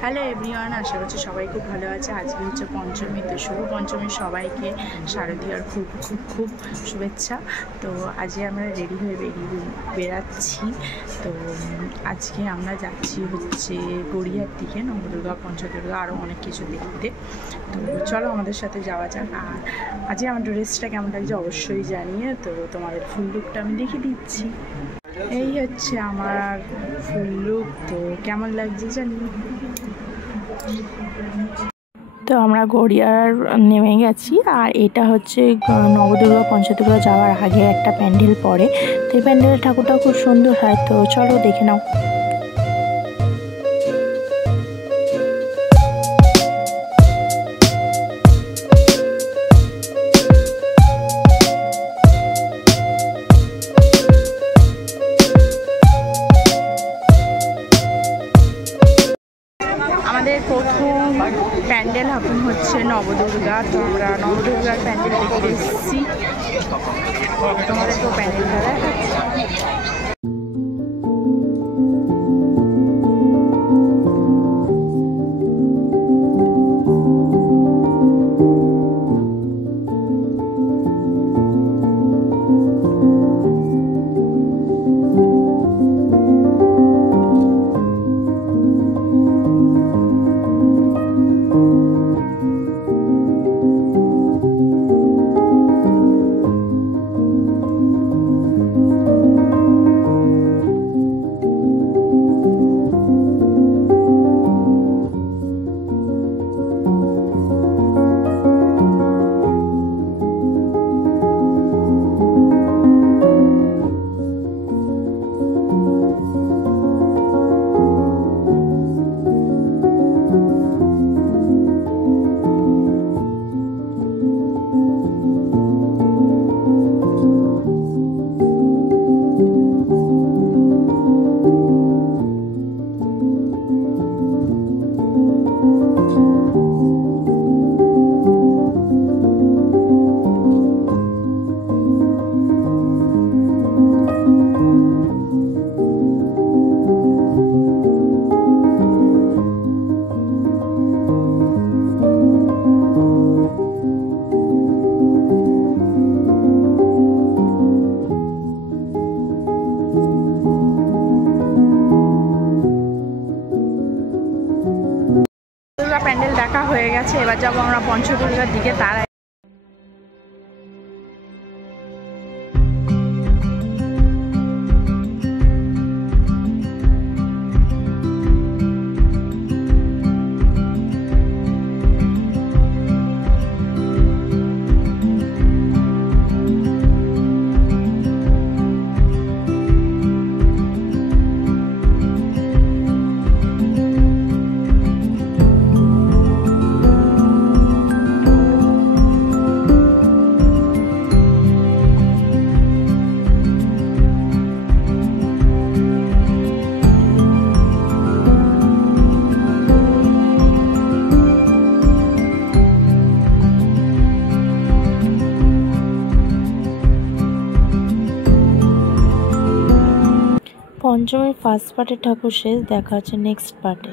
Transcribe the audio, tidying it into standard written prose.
Hello everyone, আশা করছি সবাই খুব ভালো আছে। আজকে হচ্ছে পঞ্চমী, তো শুভ পঞ্চমী সবাইকে শারদীয়ার খুব খুব খুব শুভেচ্ছা। তো আজকে আমরা রেডি হয়ে বেরাচ্ছি। তো আজকে আমরা যাচ্ছি হচ্ছে গড়িয়ার দিকে, নবদুর্গা, পঞ্চদুর্গা, আরও অনেক কিছু দেখতে। তো চলো আমাদের সাথে যাওয়া যাক। আর আজকে আমার ড্রেসটা কেমন লাগছে অবশ্যই জানিয়ে, তো তোমাদের ফুল লুকটা আমি দেখিয়ে দিচ্ছি। এই হচ্ছে আমার ফুল লুক, তো কেমন লাগছে জানি। তো আমরা গড়িয়ার নেমে গেছি, আর এটা হচ্ছে নবদুর্গা পঞ্চদুর্গা যাওয়ার আগে একটা প্যান্ডেল পড়ে। তো এই প্যান্ডেলের ঠাকুরটা খুব সুন্দর হয়, তো চলো দেখে নাও। আমাদের প্রথম প্যান্ডেল এখন হচ্ছে নবদুর্গা। তো আমরা নবদুর্গার প্যান্ডেল দেখতে এসেছি, তোমাদের তো প্যান্ডেলটা দেখাচ্ছি। প্যান্ডেল দেখা হয়ে গেছে, এবার যাবো আমরা পঞ্চদুর্গার দিকে। তার পঞ্চমীর ফার্স্ট পার্টের ঠাকুর শেষ, দেখা হচ্ছে নেক্সট পার্টে।